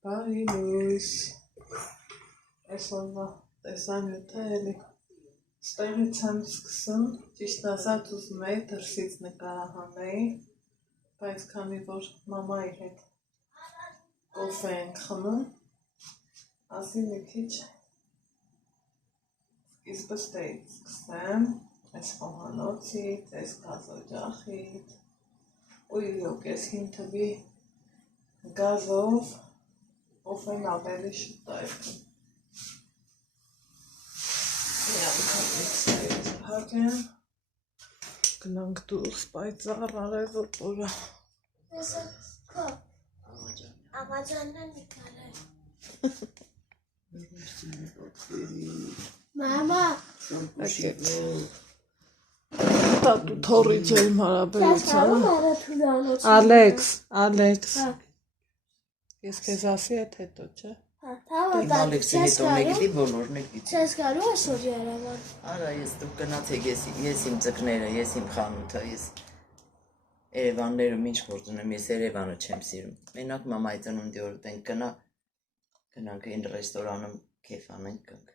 Բարի լույս, այսօրվա տեսանյութը էլի ստեղից եմ սկսում, ճիշտ ասած ուզում էի դրսից նկարահանեի, բայց քանի որ մամայի հետ կոֆե ենք խմում, ասի մի քիչ սկիզբը ստեղից սկսեմ, այս խոհանոցից, այս գազօջախից, ու իրոք ես հին թվի գազով կոֆեն ավելի շուտ այդում։ Հակեմ, գնանք դուրս պայծառ արևոտ օրը։ Ես քո Ամազոնն նկարել։ Մամա, Տատու թորից էլ հարաբերության։ Ալեքս։ Ես քեզ ասի այդ հետո, չէ։ Ալեքսի հետո մեկի բոլորն եք գիտի։ Չես կարող այսօր Երևան։ Արա ես դուք գնացեք ես իմ ծկները, ես իմ խանութը, ես Երևաններում ինչ գործ ունեմ, ես Երևանը չեմ սիրում։ Մենակ մամայի ծնունդի օրը տենք գնանք այն ռեստորանում քեֆ անենք գանք։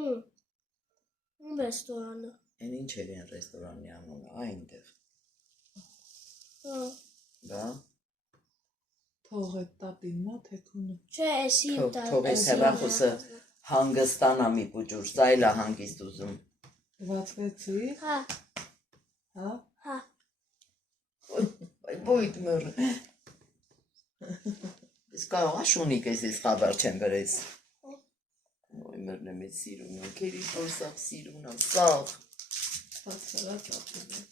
Ում ռեստորանը։ Այն ինչ էր այն ռեստորանի անունը, այնտեղ։ Դա Թող այդ տատինն է, թե քունը։ Չէ, էսի թող էս հեռախոսը հանգստանա մի փոճուր, սա էլ է հանգիստ ուզում։ Լվացվեցի։ Հա։ Հա։ Այ բույտ մөр։ Ես կարող է շունիկ ես խաբար չեմ բրես։ Ոյ մերն եմ ես սիրուն եմ, կերի որսավ սիրուն եմ, սաղ։ Սացարա տատին է։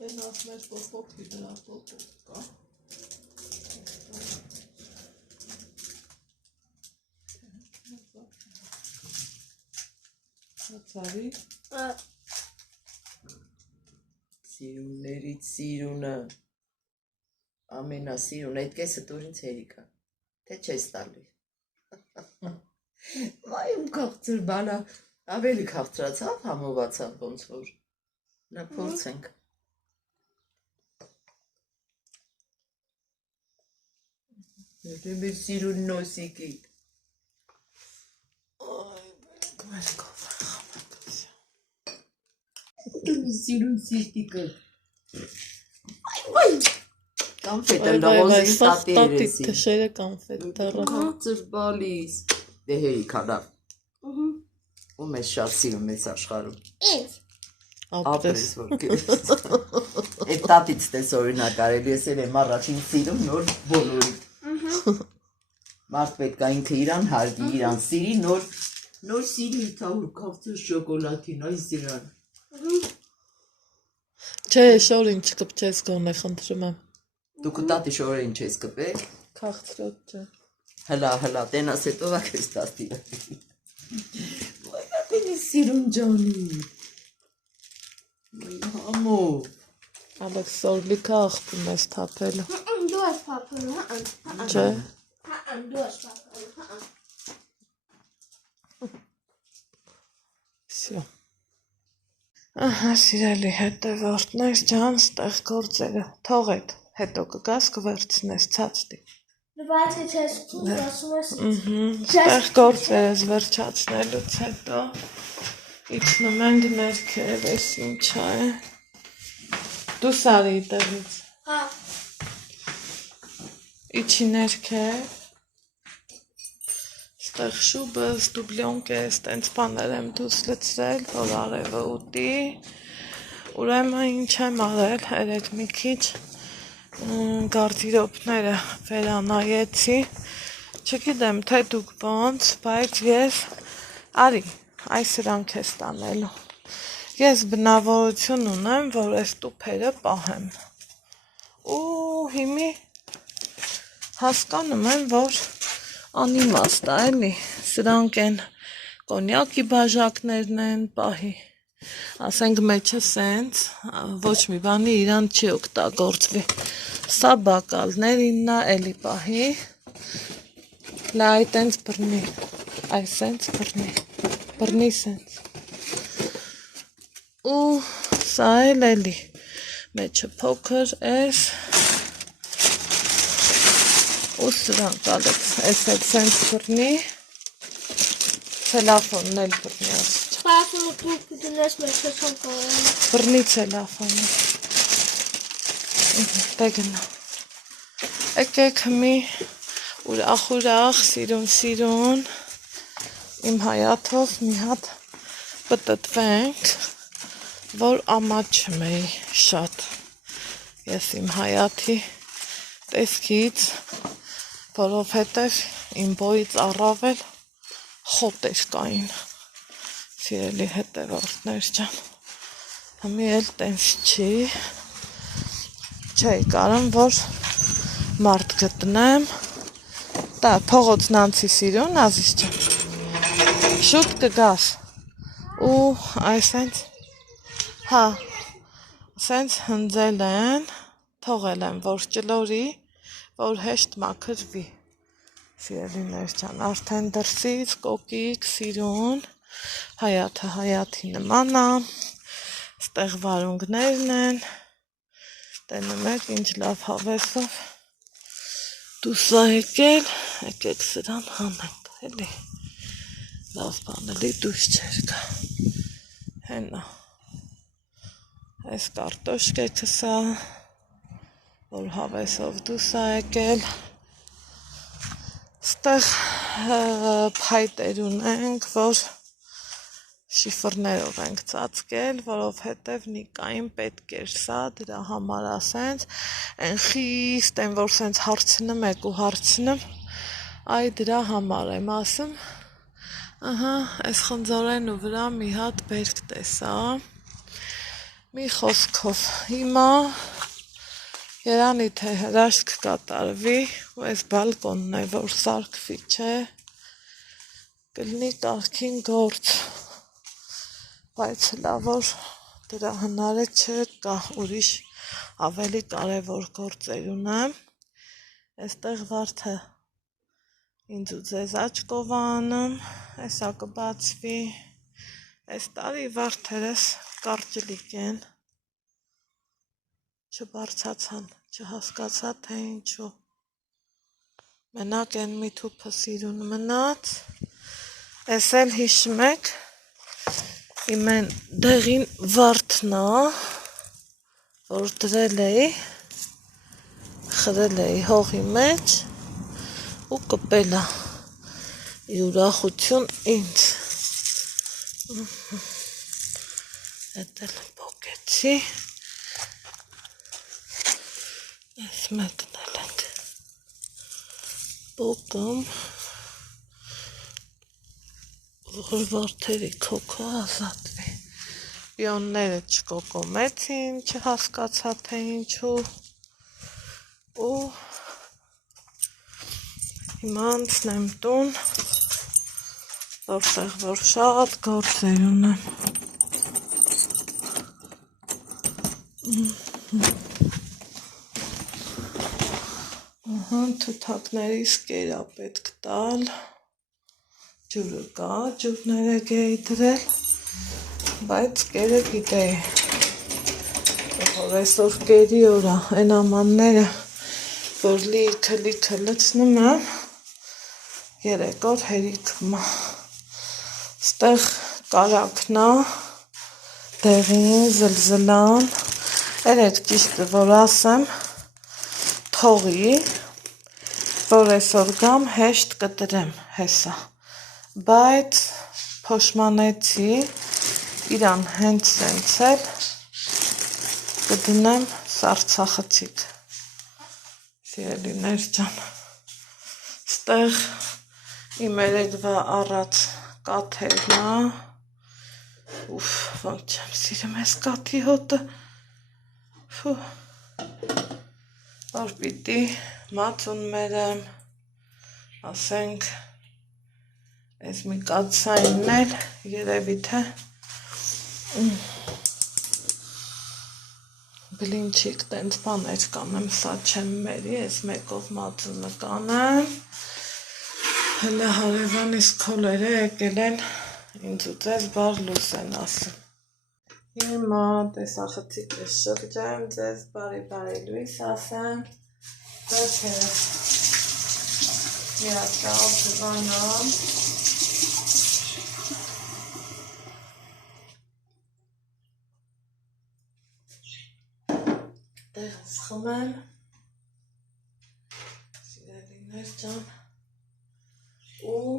Դեն ասմեր պոպոպի դրա պոպոպ կա։ Սացարի։ Սիրուններից սիրունը, ամենասիրուն, այդ կեսը դուր ինձ հերիկա, թե չես տալի։ Մայում կաղցր բանա, ավելի կաղցրացավ, համովացավ ոնց որ, նա փորձենք։ Մեր սիրուն նոսիկի։ Մեր կոֆե խմենք։ Մի սիրուն սիրտիկը։ Այ Կամֆետը լողոզի տատի երեսի։ Թշերը կամֆետ դառը։ Կաղցր բալիս։ Դե հերիկա լավ։ Ու մեզ շատ սիրում ես աշխարում։ Ինձ։ Ապրես որ կերես։ Այդ տատից տես օրինակ արել ես էլ եմ առաջին սիրում նոր բոլորի։ Մարդ պետք է ինքը իրան հարգի, իրան սիրի, նոր սիրի թաղուր կաղցր շոկոլադին, այս իրան։ Չէ, շորին չկպչես գոնե, խնդրում եմ։ Դուք ու տատի շորերին չես կպեք։ Քաղցրոտ չէ։ Հլա, տենաս հետո վակ ես տատի։ Ոյ նատենի սիրուն ջանի։ Համով։ Ալեքս սորլիկը աղբում ես թապելու։ Դու ես փափելու, հա։ Չէ։ Դու ես փափելու, հա։ Всё։ Ահա, սիրելի հետևորդներ ջան, ստեղ գործերը թողեք, հետո կգաս կվերցնես ցածտի։ Նվացի չես ցույց ասում ես։ Ստեղ գործերս վերջացնելուց հետո իջնում ենք ներքև, էս ինչա է։ Դու սարի տեղից։ Հա։ Իջի ներքև։ Ստեղ շուբս, դուբլյոնկես, տենց բաներ եմ դուս լցրել, որ արևը ուտի, ուրեմն ինչ եմ արել, երեկ մի քիչ գարդիրոբները վերանայեցի, չգիտեմ թե դուք ոնց, բայց ես, արի, այս սրանք ես տանելու, ես բնավորություն ունեմ, որ այս տուփերը պահեմ, ու հիմի հասկանում եմ, որ անիմաստ է, էլի, սրանք են կոնյակի բաժակներն են պահի, ասենք մեջը սենց, ոչ մի բանի իրան չի օգտագործվի, սա բակալներինն է, էլի պահի, լա այ տենց բռնի, այ սենց բռնի սենց, ու Սա էլի մեջը փոքր էս ու սրան կալեց էս էլ սենց բռնի ցելոֆոնն էլ բռնի ասիչ Պապը դու դնես մեզ չեմ կարող։ բռնի ցելոֆոնը Տեգնա եկեք մի ուրախ սիրուն իմ հայաթով մի հատ պտտվենք որ ամաչում էի շատ ես իմ հայաթի տեսքից որովհետև իմ բոյից առավել խոտեր կային սիրելի հետևորդներ ջան համի էլ տենց չէի կարում որ մարդ գտնեմ դա փողոցն անցի սիրուն ազիզ ջան շուտ կգաս ու այսենց հա սենց հնձել են թողել են որ ճլորի որ հեշտ մաքրվի սիրելիներ ջան արդեն դրսից կոկիկ սիրուն հայաթը հայաթի նման է ստեղ վարունգներն են տենում եք ինչ լավ հավեսով դուս ա եկեք սրան հանենք էլի լավ բան էլի դուս չեր գա հենա այս կարտոշկեքը սա որ հավեսով դուս ա եկել ստեղ փայտեր ունենք որ շիֆրներով ենք ծածկել, որովհետև Նիկային պետք էր սա, դրա համար ասենց, են խիստ են, որ սենց հարցնում եք ու հարցնում, այ դրա համար եմ ասում, ահա, այս խնձորեն ու վրա մի հատ բերք տեսա, մի խոսքով, հիմա երանի թե հրաշք կատարվի, ու այս բալկոնն է, որ սարկվի, չէ, կլնի կարգին գործ, բայց լավ որ դրա հնարը չկա ուրիշ ավելի կարևոր գործեր ունեմ այստեղ վարդը ինձ ու ձեզ աչքով անում այսա կբացվի այս տարի վարդերս կարճլիկ են չբարձացան չհասկացա թե ինչու մենակ են մի թուփը սիրուն մնաց այս էլ հիշում եք Իմ են դեղին վարդնա, որ դրել էի, խրել էի հողի մեջ ու կպել է ուրախություն ինձ։ Էդ էլ փոկեցի, այս մեկնել ենք փոկում, որ վարդերի քոքո ազատվի, պիոնները չկոկոմեցին, չհասկացա թե ինչու, ու հիմա անցնեմ տուն, որտեղ որ շատ գործեր ունեմ, թութակներից կերա պետք տալ, ջուրը կա, ջուրները գեի դրել, բայց կերը գիտեի, որ այսօր կերի որա, են ամանները, որ լիքը լցնում եմ, երեկոր հերիքում է, ստեղ կարակնա, դեղին, զլզլան, երեկ ճիշտը որ ասեմ, թողի, որ այսօր գամ հեշտ կտրեմ հեսա, բայց փոշմանեցի իրան հենց սենց էլ կդնեմ սարցախցիկ սիրելիներ ջան ստեղ իմ երեկվա առած կաթերն է ուֆ ոնց չեմ սիրում ես կաթի հոտը որ պիտի մածուն մերեմ ասենք Այս մի կացայինն էլ երևի թե բլինչիկ տենց բաներ կանեմ, սա չեմ մերի, այս մեկով մածունը կանեմ, հլը հարևանիս քոլերը եկել են ինձ ու ձեզ բար լույս են ասում, Հիմա տեսախցիկ շրջեմ ձեզ բարի լույս ասեմ վերջերս միացավ դվանան տեղս խմեմ սիրելիներ ջան ու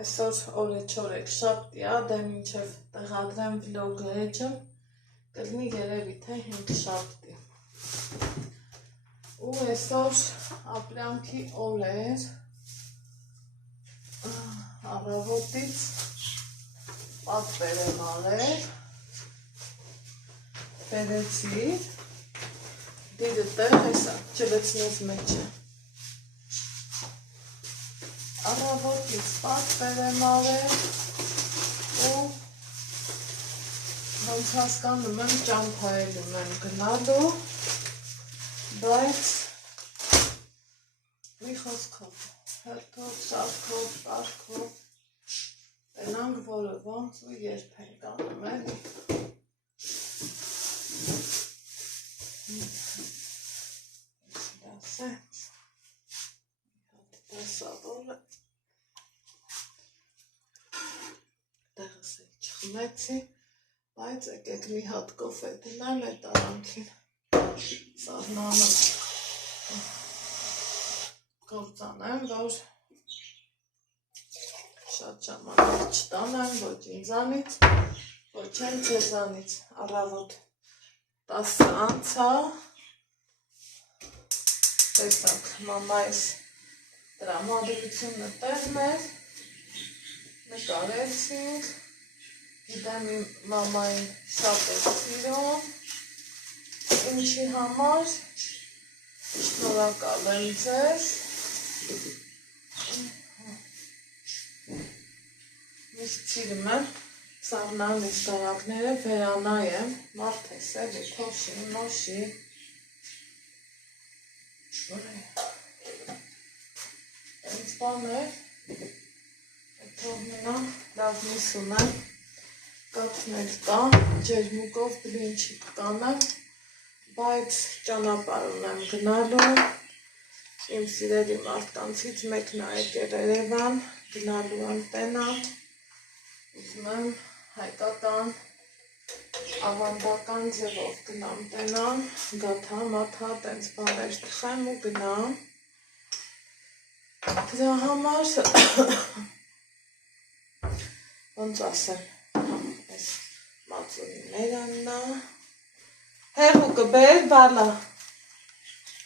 այսօր օրեչորեք շաբթի է, դե մինչև տեղադրեմ վլոգը էջը, կլինի երևի թե 5 շաբթի։ Ու այսօր ապրանքի օր էր, առավոտից պատվեր եմ արել, բերեցի, դիրը տեղ հեսա, չլեցնես մեջը։ Առավոտից պատվեր եմ արել ու ոնց հասկանում եմ ճամփայելում եմ գնալու, բայց մի խոսքով, հերթով, շարքով, պարքով, տենանք որը ոնց ու երբ ենք անում էլի։ Ասենց, տեսավորը տեղս էլ չխմեցի, բայց եկեք մի հատ կոֆե դնեմ այդ արանքին սառնանը գործանեմ, որ շատ ժամանակ չտանեմ, ոչ ինձանից, ոչ են ձեզանից, առավոտ 10 անցա, տեսակ մամայիս տրամադրությունը տեղն էր, նկարեցինք, գիտեմ իմ մամային շատ է սիրում, ինչի համար, շնորհակալ եմ ձեզ, միշտ սիրում եմ սառնան նիստարակները վերանայեմ, մարդ ես էլի, թոշի, նոշի, Ինձ բան էր, թող մնա, լավ միս ունեմ, կաթներ կա, ջերմուկով բլինչիկ կանեմ, բայց ճանապարհ ունեմ գնալու, իմ սիրելի մարդկանցից մեկն է եկել Երևան, գնալու եմ տենա, ուզում եմ հայկական, ավանդական ձևով գնամ տենան, գաթա, մաթա, տենց բաներ թխեմ ու գնամ, դրա համար ոնց ասեմ, այս մածունիներ աննա, հեղուկը բեր բալա,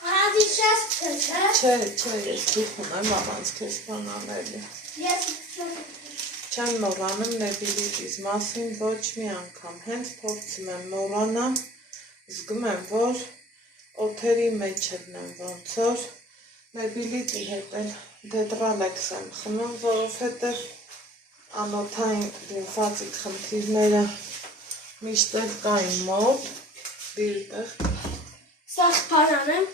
Արադիշես չէ, չէ, ես դիխում եմ ամանց կեզ բանանելի, ես չեմ մոռանում նեբիլիտիս մասին ոչ մի անգամ, հենց փորձում եմ մոռանամ, զգում եմ, որ օթերի մեջ եմ ոնց որ նեբիլիտի հետ էլ դետրալեքս եմ խմում, որովհետև անոթային լիմֆատիկ խնդիրները միշտ էլ կային մոտ, դիրտեղ, սաղ պարանեմ,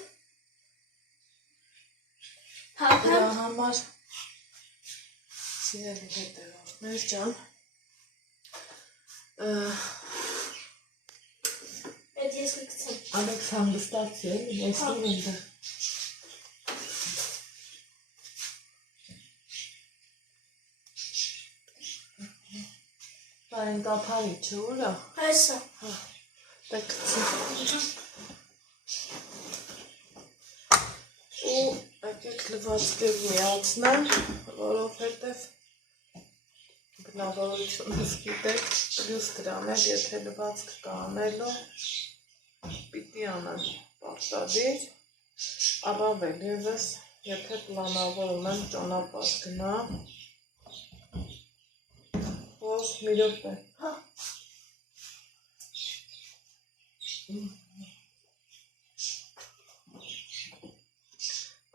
դրա հապեմ, համար սիրելի հետևորդներ ջան, այդ ես կգցեմ, Ալեքս հանգստացի էլ, ես դուր ընդեղ, Այն կապարի չէ ուրա, այսա, դե կցի, ու եկեք լվացքեր միացնեմ, որովհետև բնավորությունս գիտեք, պլյուս դրան էլ, եթե լվացք կանելու, պիտի անեմ պարտադիր, առավել ևս, եթե պլանավորում եմ ճանապարհ գնամ, որ մի րոպե,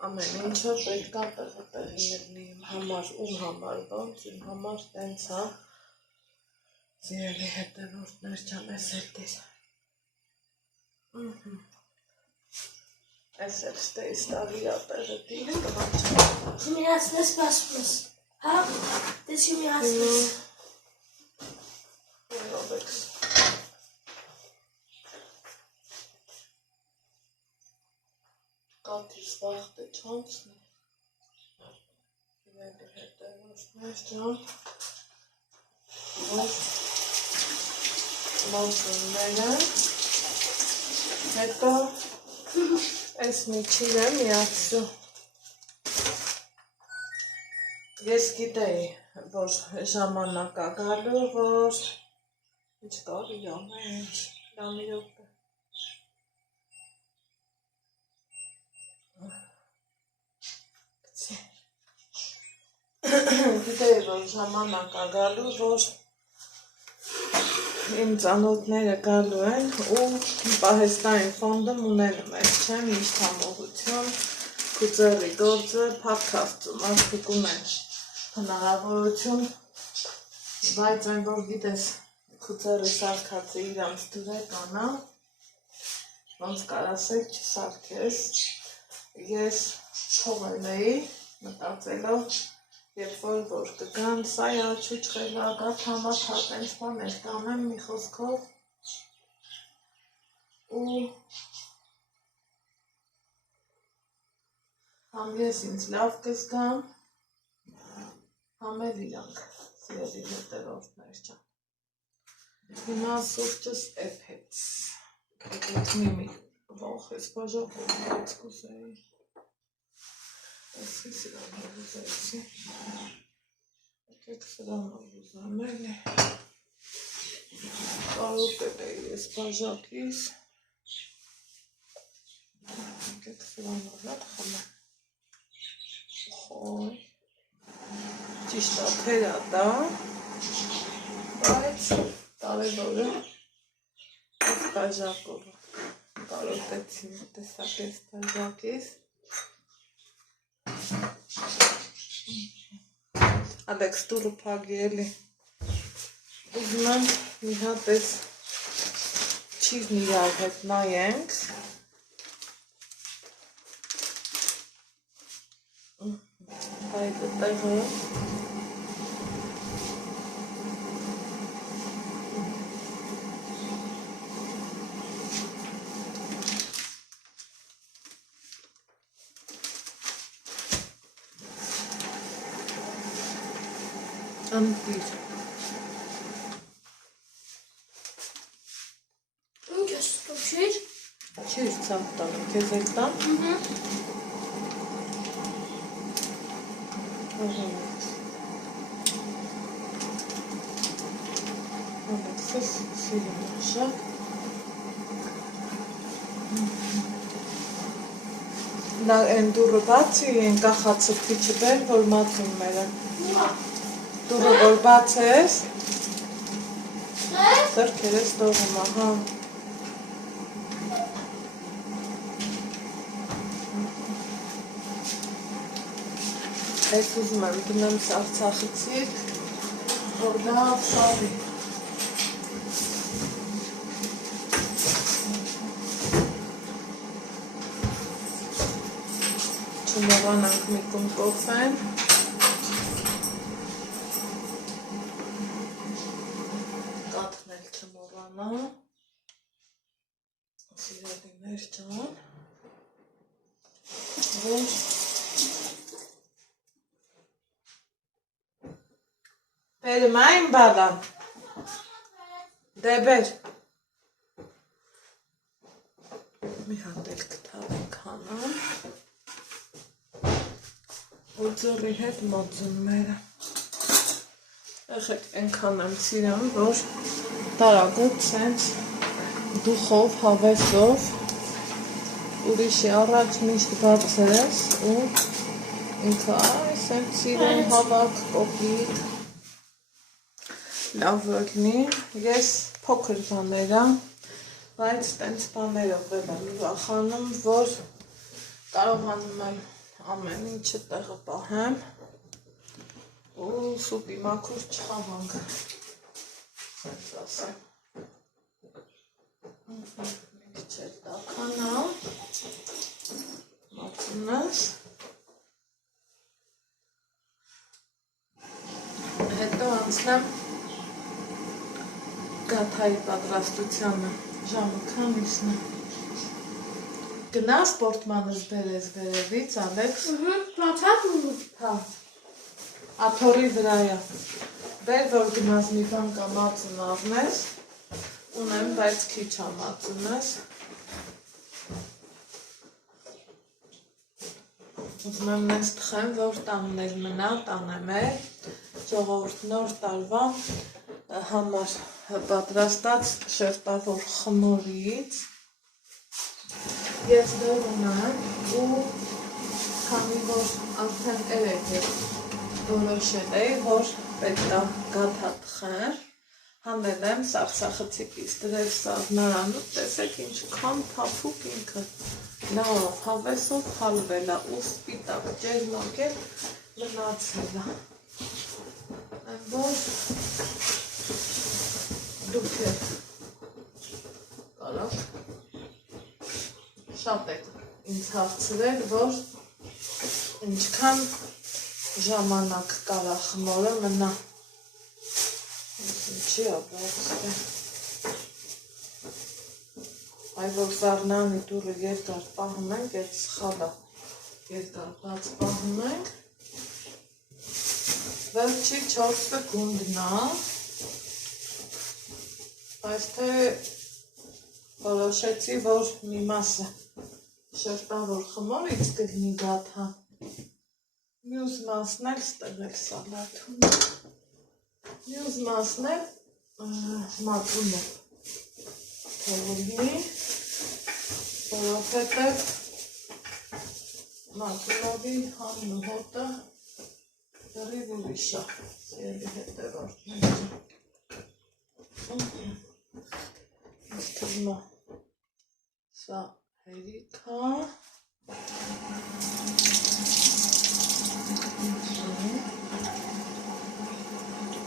ամեն ինչը պետք է տեղի լինի իմ համար, ում համար ոնց, իմ համար տենց հա, սիրելի հետևորդներ ջան, ես էլ դեր, ես էլ ստեի ստավիրա տեղը դիրը կվաճա, չմիացնես պասպրս, հա, դե չմիացնես, Ալեքս։ Կատիս վաղտը չանցնի։ Իրենի հետևորդներ ջան, որ մոծունները, հետո այս միջինը միացու։ Ես գիտեի, որ ժամանակ ա գալու, որ ինչ կարի ամենջ, լամի րոպե։ Գիտեի, որ ժամանակ ա գալու, որ իմ ծանոթները գալու են ու պահեստային ֆոնդում ունենում ես, չէ, միշտ համողություն, կուծերի գործը, փակքաստում, արդուկ ունեն հնարավորություն, բայց այն որ գիտես կուծերը սարքած է իրանց դուրեկանա, ոնց կարասեք չսարքես, ես փողել էի, մտածելով, երբ որ կգան, սա աչուչ խելագա, համաթա, տենց բաներ կանեմ մի խոսքով ու համ ես ինձ լավ կզգամ, համ էլ իրանք սիրելի հետևորդներ ջան։ Հիմա սուրճս էփեց, եկեք մի ողջ ես բաժակով բայց կուզեի, այսի սրանով ուզեցի, եկեք սրանով ուզեմ էլի, կարոտել էի ես բաժակիս, եկեք սրանով հետ խմեմ, խոյ, ճիշտ ա թերա դա, բայց կարևորը այս բաժակով կարոտեցի տեսակ այս բաժակիս, Ալեքս դուրը փագի էլի, ուզում եմ մի հատ այս չիզն իրար հետ նայենք, այդ տեղը, Անպիր։ Ինչ ես ստուչիր։ Չիր ծամբ տամ, կեզ էլ տամ։ Ալեքսս սիրում աշա։ Նա են դուրը բացի են կախացրդի չբեր, որ մացում մերը։ Դուրը որ բաց ես, ձրքեր ես տողում, ահա։ Այս ուզում եմ գնեմ Արցախիցի, որ լավ շարի։ Չմոռանանք մի կում կոֆեն։ Կաթնել չմոռանա։ Սիրելիներ ջան։ Որ Բերում այն բալան։ Դե բեր։ Մի հատ էլ կթավենք հանամ։ Ու ձորի հետ մոծունները։ Եղեք ենքան եմ սիրեմ, որ տարագոտ սենց դուխով, հավեսով, ուրիշի առաջ միշտ բացրես ու ինքը այ սենց սիրեմ հավակ, կոպիտ, լավ որնի, ես փոքր բաներ եմ, բայց տենց բաներով եմ վախանում, որ կարողանում եմ ամեն ինչը տեղը պահեմ ու սուպի մաքուր չխավանք, սենց ասեմ, մի քիչ էլ տաքանամ, մածունս, հետո անցնեմ գաթայի պատրաստությանը ժամը քանիսն է։ Գնա սպորտմանս բերես վերևից, Ալեքս։ Պլացատն Հա։ Աթոռի վրայա։ Բեր որ գնաս մի բան կամ ածն առնես, ունեմ, բայց քիչ ամածնես։ Ուզում եմ նես տխեմ, որ տաններ մնա, տանեմ է, ժողովուրդ նոր տարվա համար պատրաստած շերտավոր խմորից ես դեր ունեմ ու քանի որ արդեն երեք է որոշել էի, որ պետք է գաթա տխեմ, հանել եմ սարսախցիկից դրել սառնարանը, տեսեք ինչքան թափուկ ինքը լավ հավեսով հալվել է ու սպիտակ ջերմակ էլ մնացել է, որ դուք եք կարակ շատ եք ինձ հարցրել, որ ինչքան ժամանակ կարա խմորը մնա, ինչի ապրացել, այ որ զարնանի դուրը երկար պահում ենք, այդ սխալը երկար բաց պահում ենք, վերջի 4 սեկունդն է, բայց թե որոշեցի, որ մի մասը շերտավոր խմորից կգնի գաթա, մյուս մասն էլ ստեղ էլ սալաթում, մյուս մասն էլ մածունով թողնի, որովհետև մածունովի հանն ու հոտը դրիվ ուրիշ է, սիրելի հետևորդներ։ Ես թվում է սա հերիք է,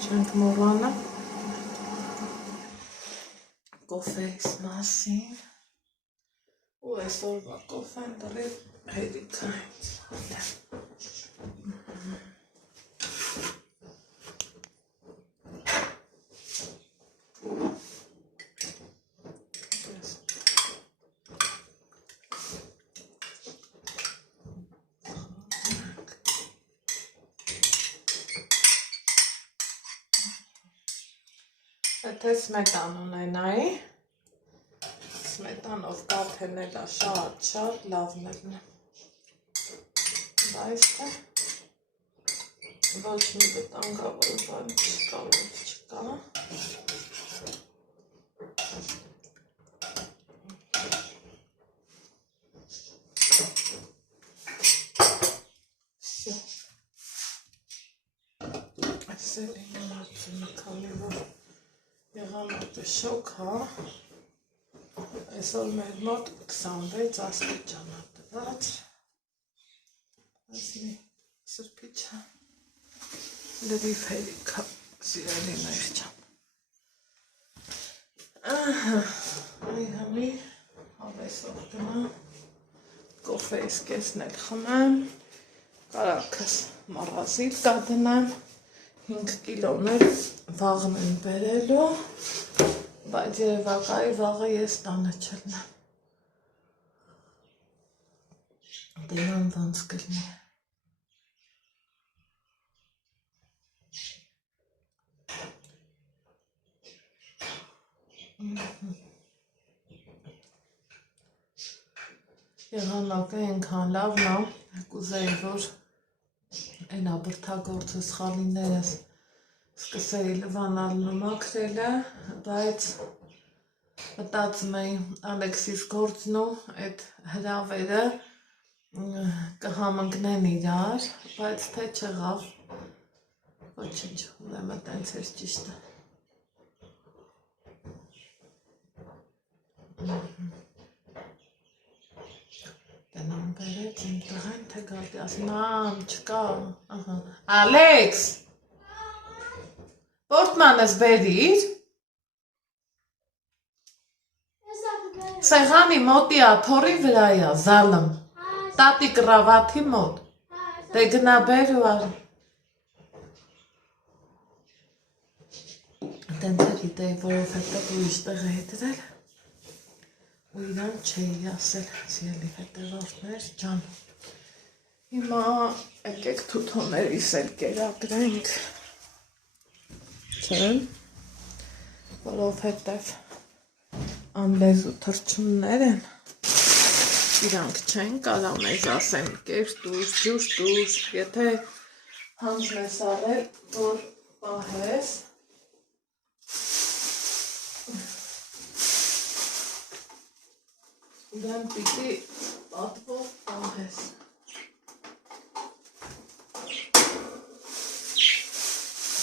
չենք մոռանա կոֆեից մասին ու այսօրվա կոֆեն դրիվ հերիք է ինձ հանդեպ։ Եթե սմետան ունենայի, սմետանով կաթելն է շատ լավն է, բայց ոչ մի վտանգավոր բան չկա, Всё. Այսել են մնացում քանի որ եղանակը շոգ է, այսօր մեր մոտ 26 աստիճան է տված, այս մի սրբիչ է, լրիվ հերիք է, սիրելիներ ջան։ Այ համի հավեսով գնա, կոֆեիս կեսն էլ խմեմ, կարակս մառազիլ կադնեմ, 5 կիլոներ վաղն են բերելու, բայց երևակայի վաղը ես տանը չլնեմ։ Դենան ոնց կլնի։ Եղանակը ենքան լավն է, կուզեի, որ այն աբրթագործը սխալիներս սկսեի լվանալ նմակրելը, բայց մտածում էի Ալեքսիս գործն ու այդ հրավերը կհամընկնեն իրար, բայց թե չեղավ, ոչինչ, ուրեմն տենց էր ճիշտը։ Դենան բերեց իմ տղեն, թե գալի, ասի մամ, չկա, Ալեքս, պորտմանս բերիր, սեղանի մոտի աթոռի վրայա, զալմ, տատի կրավաթի մոտ, դե գնա բեր ու արի։ Տենց է գիտեի, որովհետև ուրիշ տեղ է հետրել ու իրան չէի ասել, սիրելի հետևորդներ ջան։ Հիմա եկեք թութոներիս էլ կերակրենք, չէ, որովհետև անլեզու թռչուններ են, իրանք չեն կարա մեզ ասեն կեր տուր, ջուր տուր, եթե հանձն ես արել, որ պահես, ուրեմն պիտի պատվով պահես։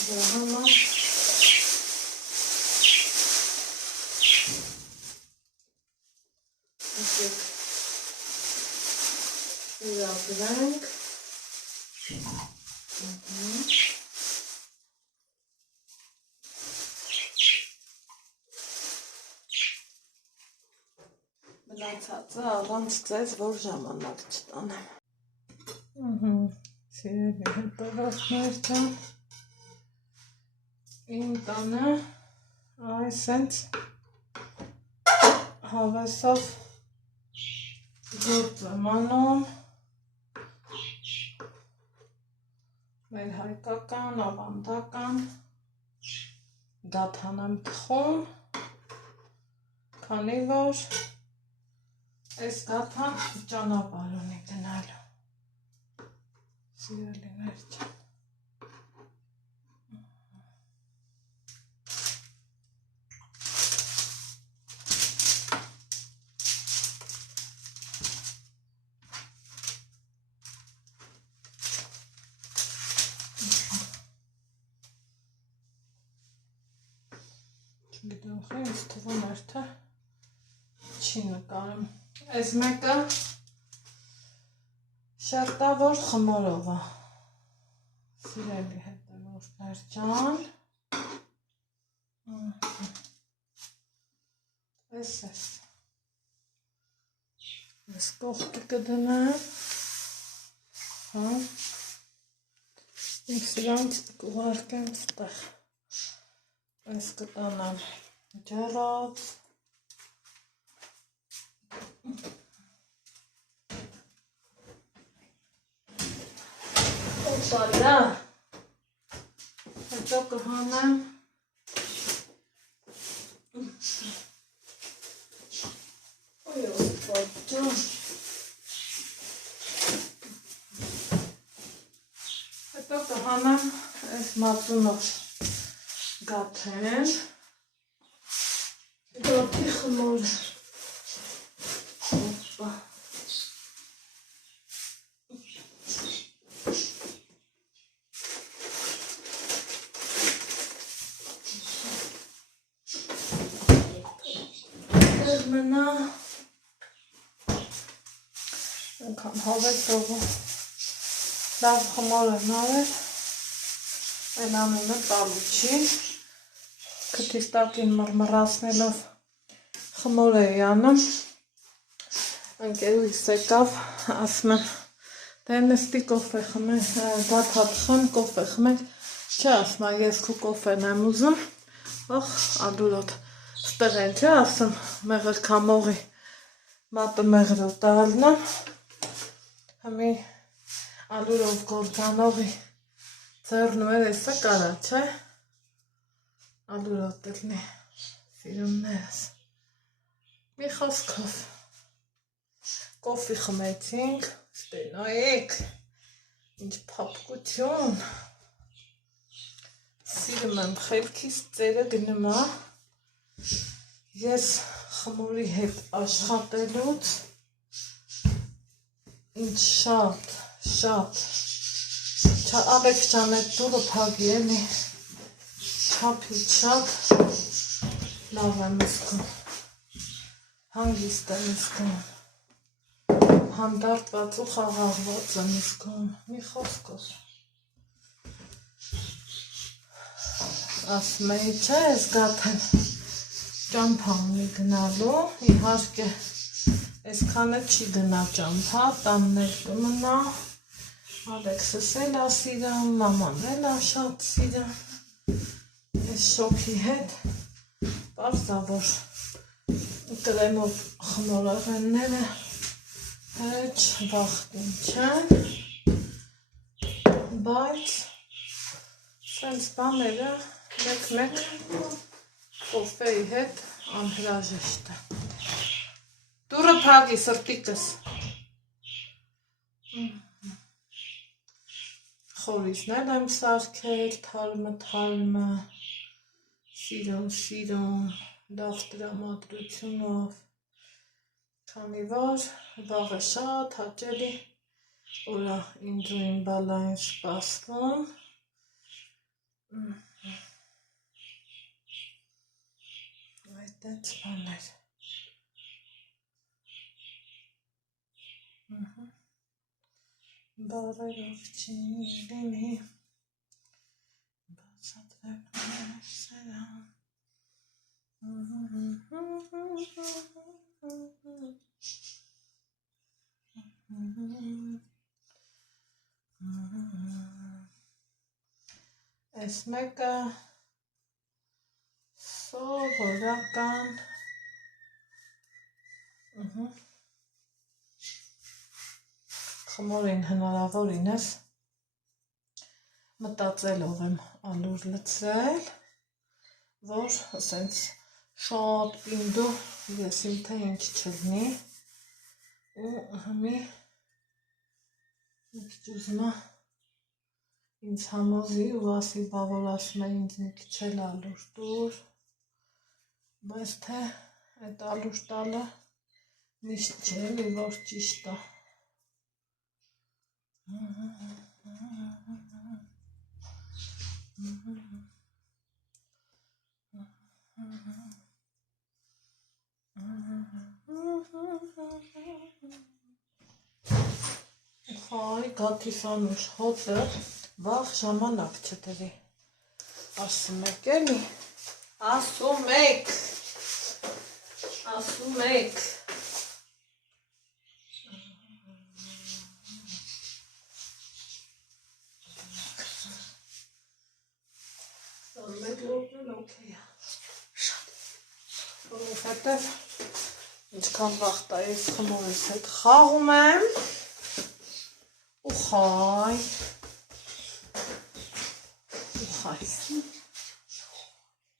Դրա համար Իրագրենք մնացածը առանց ձեզ որ ժամանակ չտանեմ Սիրելի հետևորդներ ջան իմ տանը այս հենց հավեսով գործ եմ անում մեր հայկական, ավանդական դաթան եմ թխում, քանի որ այս դաթան ճանապարհ ունի գնալու։ Սիրելիներ ջան։ Գիտեմ, ինձ թվում էր, թե չի նկարում։ Այս մեկը շերտավոր խմորով է։ Սիրելի հետևորդներ ջան։ Այս կողքը կդնեմ։ Ինձ սրանց կուղարկեմ ստեղ։ Այս կտանամ ջեռած, օպալա, հետո կհանեմ, ոյ օպալջան, հետո կհանեմ այս մածունով գաթեն, գաթի խմոր, օպա, դեր մնա, ենքան հավեսով ու լավ խմոր են արել, այն անունը տալու չի, քթիս տակին մռմռացնելով խմոր էի անում, ընկերուհիս եկավ, ասում եմ, դե նստի կոֆե խմենք, դաթա թխեմ, կոֆե խմենք, չէ ասում, ես քո կոֆեն եմ ուզում, ոխ, անդուրոտ, ստեղ են չէ ասում, մեղր կամողի մատը մեղրով տալնեմ, հմի անդուրով գործանողի ձեռնում էր էսը կարա, չէ, անդուրոտ էլնի, սիրումներս, մի խոսքով, կոֆի խմեցինք, ստենայեք, ինչ պապկություն, սիրում եմ խելքիս ծերը գնում է, ես խմորի հետ աշխատելուց, ինչ շատ, աբեք ճան էտ դուրը պագի էլի, չապից շատ, լավ եմ իսկում, հանգիստ եմ իսկում, հանդարտված ու խաղաղված եմ իսկում, մի խոսքով, ասում էի չէ ես գաթեն, ճամփա ունի գնալու, իհարկե, այսքանը չի գնա ճամփա, տաններ կմնա, Ալեքսս էլ է սիրում, մաման էլ է շատ սիրում, այս շոքի հետ պարզավոր կրեմով խմորեղենները հեչ վախտին չեն, բայց սենց բաները մեկ կոֆեի հետ անհրաժեշտ է։ Դուրը փակի սրտիկս։ Խորիզներ եմ սարքել, թարմը, սիրուն, լավ տրամադրությունով, քանի որ վաղը շատ հաճելի օրա ինձ ու իմ բալային սպասվում, այդենց բաներ։ Բարերով չինի, բացատրեմ մեր սերան։ Այս մեկը սովորական խմորին հնարավորինս մտածելով եմ ալուր լցրել, որ ասենց շատ պինդու ես իմ թե ինչ չլնի ու մի քիչ ուզմա ինձ համոզի ու ասի բա որ ասում է ինձ մի քիչ էլ ալուր տուր, բայց թե այդ ալուր տալը միշտ չէ էլի որ ճիշտ է։ Հայ գաթիս անուշ հոտը վաղ ժամանակ չտրի, ասում եք էլի, ասում եք, մեկ լոպն օքեյ է, որովհետև ինչքան վաղ ես խմորից հետ խաղում եմ ու խայ,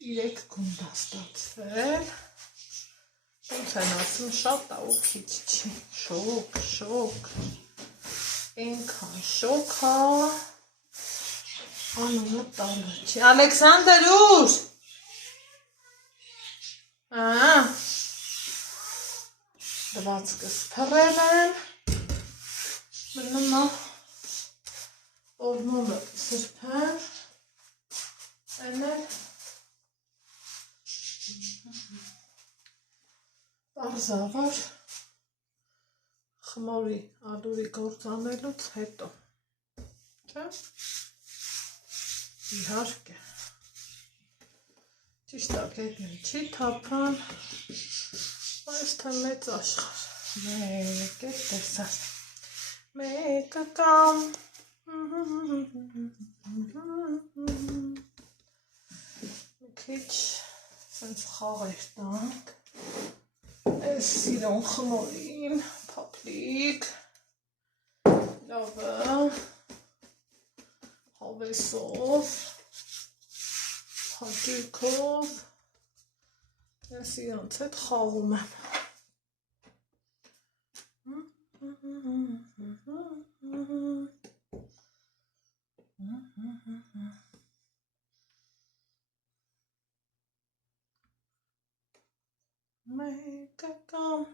3 գունդ է ստացվել, ոնց են ասում շատ է ու քիչ չի, շոկ, այնքան շոկ է, անունը տալը չի, Ալեքսանդր ուր, դվածկս փռել եմ, մնում է օրմումը սրբեմ, են էլ պարզավոր խմորի ալուրի գործանելուց հետո, չէ, իհարկե, ճիշտ է գետն չի թափան, բայց թե մեծ աշխար, մեկ է տեսար, մեկը կամ, քիչ սենց խաղեր տանք, այս սիրուն խմորին, փափլիկ, լավը, հավեսով, հաճույքով, ես իրանց հետ խաղում եմ։ Մեկը կամ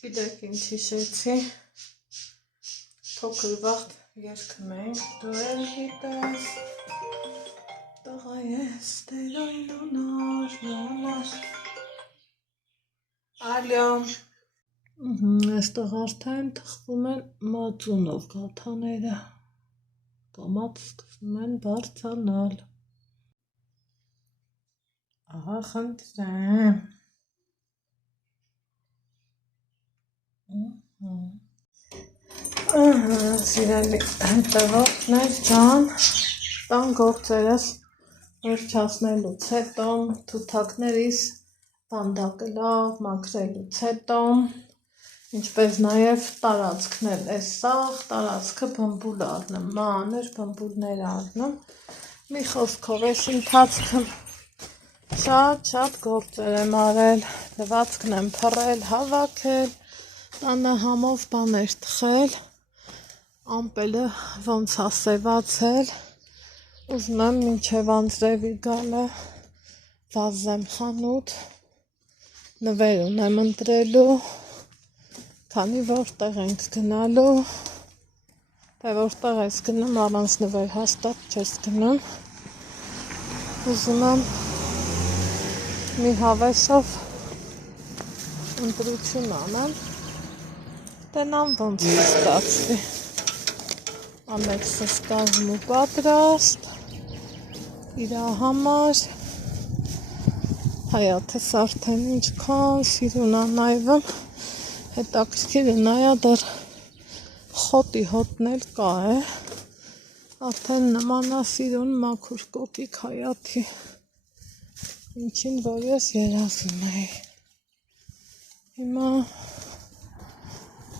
Գիտեք ինչ հիշեցի, փոքր վաղ երգում ենք, դու էլ գիտես, տղա ես տերոյն նոր, ալյո, այստեղ արդեն թխվում են մածունով գաթաները, կամած սկսում են բարձանալ, Ահա խնդրեմ։ Սիրելի հետևորդներ ջան, տան գործերս վերջացնելուց հետո, թութակներիս տանդակը լավ մաքրելուց հետո, ինչպես նաև տարածքն էլ է սաղ, տարածքը բմբուլ առնեմ, մանր բմբուլներ առնեմ, մի խոսքով էս ընթացքը շատ գործեր եմ արել, լվացքն եմ փռել, հավաքել, տանը համով բաներ թխել, ամպելը ոնց ասևացել, ուզում եմ մինչև անձրևի գալը վազեմ խանութ, նվեր ունեմ ընտրելու, քանի որտեղ ենք գնալու, թե որտեղ ես գնում, առանց նվեր հաստատ չես գնում, ուզում եմ մի հավեսով ընտրություն անեմ, տենամ ոնց կստացվի, ամեքսս կազմ ու պատրաստ, իրա համար, հայաթս արդեն ինչքան սիրուն անայվ եմ, հետաքրքիր է նայա դեռ խոտի հոտն էլ կա է, արդեն նմանասիրուն մաքուր կոկիկ հայաթի, ինչին որ ես երազում էի, հիմա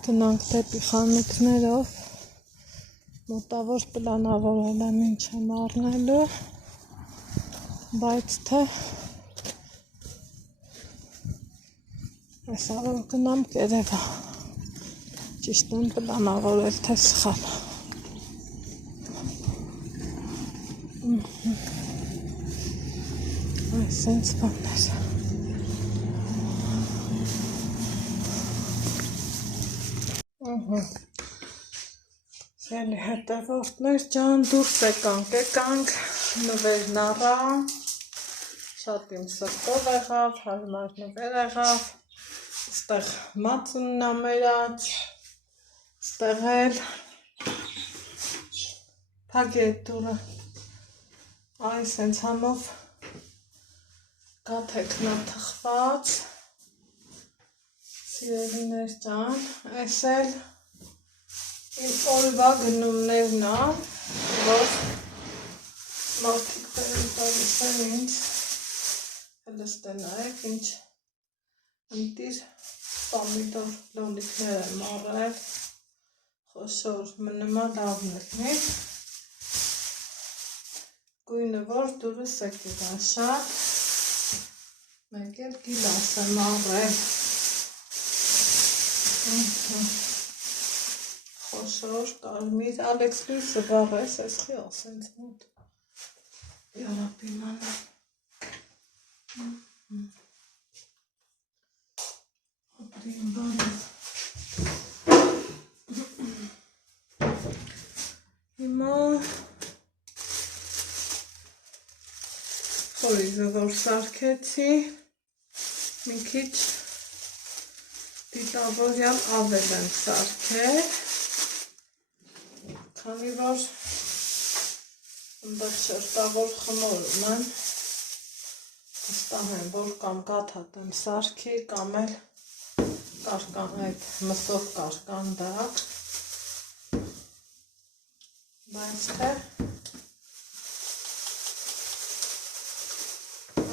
գնանք դեպի խանութներով, մոտավոր պլանավորել եմ ինչ եմ առնելու, բայց թե այսա որ գնամ կերևա, ճիշտ եմ պլանավորել թե սխալ, այսենց բաններ, Սիրելի հետևորդներ ջան, դուրս եկանք, նվերն առա, շատ իմ սրտով եղավ, հարմար նվեր եղավ, ստեղ մածունն ամերած, ստեղ էլ փագի էտ դուրը, այ սենց համով գաթեքնա թխված, սիրելիներ ջան, ես էլ իմ օրվա գնումներն ա, որ մարդիկ բերել տալիս են ինձ, հլստենայեք, ինչ ընտիր պամիդոր լոլիկներ եմ առել, խոշոր մնմա լավն էլի, գույնը որ դուրս եկիր աշատ, մեկ էլ գիլաս եմ առել, խոշոր, կարմիր, Ալեքս լույսը վաղես, ես խիալ սենց մոտ, յարապի մանա, ապրին բանը, հիմա խորիզը որ սարքեցի, մի քիչ դիտավորյալ ավել եմ սարքել, քանի որ ընդեղ շերտավոր խմոր ունեմ, վստահ եմ, որ կամ գաթատ եմ սարքի, կամ էլ կարկան այդ մսով կարկանդակ, բայց թե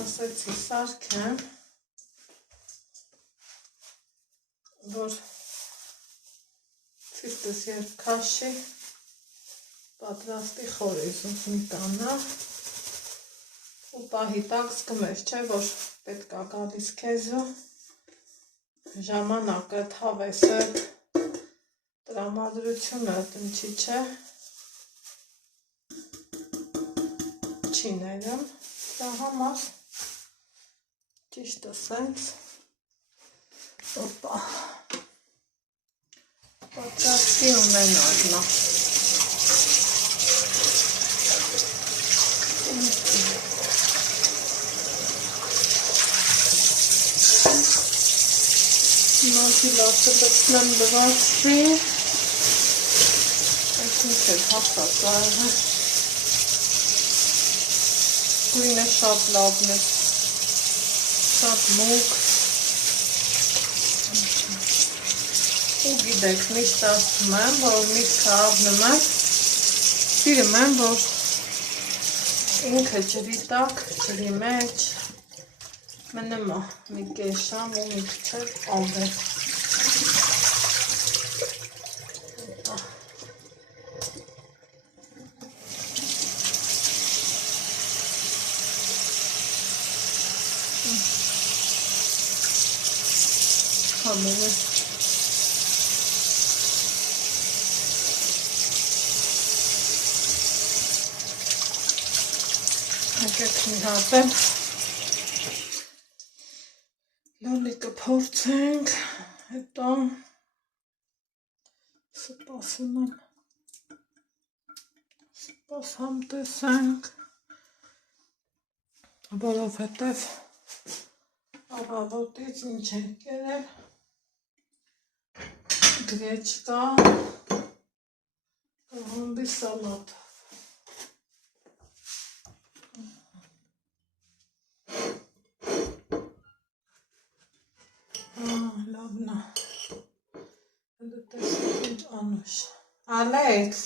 ասեցի սարքեմ, որ ցիրտս երբ քաշի, պատրաստի խորիզուս մի կանա ու պահի տակ զգմես, չէ, որ պետք է գալիս քեզու ժամանակը, հավեսը, տրամադրությունը տնչի, չէ, չի ներում, դա համար ճիշտը սենց, օպա, պատրաստի ունենալն է, Մազիլասը բծնեմ լվացվի, այս ինչ էր հաստատ կարևը, գույնը շատ լավն է, շատ մուկ։ Ու գիտեք, միշտ ասում եմ, որ միտքը ավնում եմ, սիրում եմ, որ ինքը ջրի տակ, ջրի մեջ, մնում է մի կես ժամ ու մի քիչ անվեր։ Համում է։ Եկեք մի հատ էլ լոլիկը փորձենք, հետո սպասում եմ, սպասամ տեսենք, որովհետև առավոտից ինչ ենք կերել, գրեչկա, կաղամբի սալատ։ Լավն է, դու տեսեք ինչ անուշ։ Ալեքս,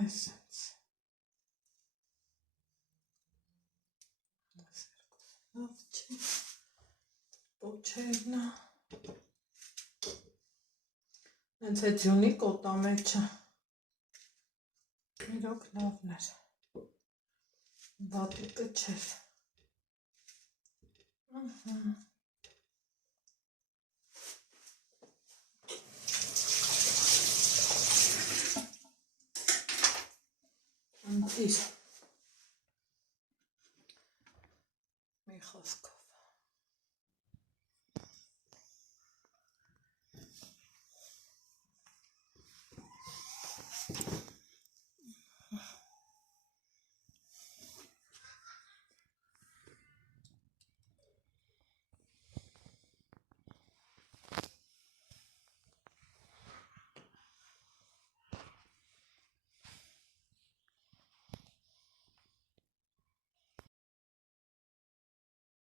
այսենց, լավ չի, պոչերն է, հենց է ձյունի կոտա մեջը, իրոք լավն էր, բատիկը չեր, ընտիր, մի խոսք,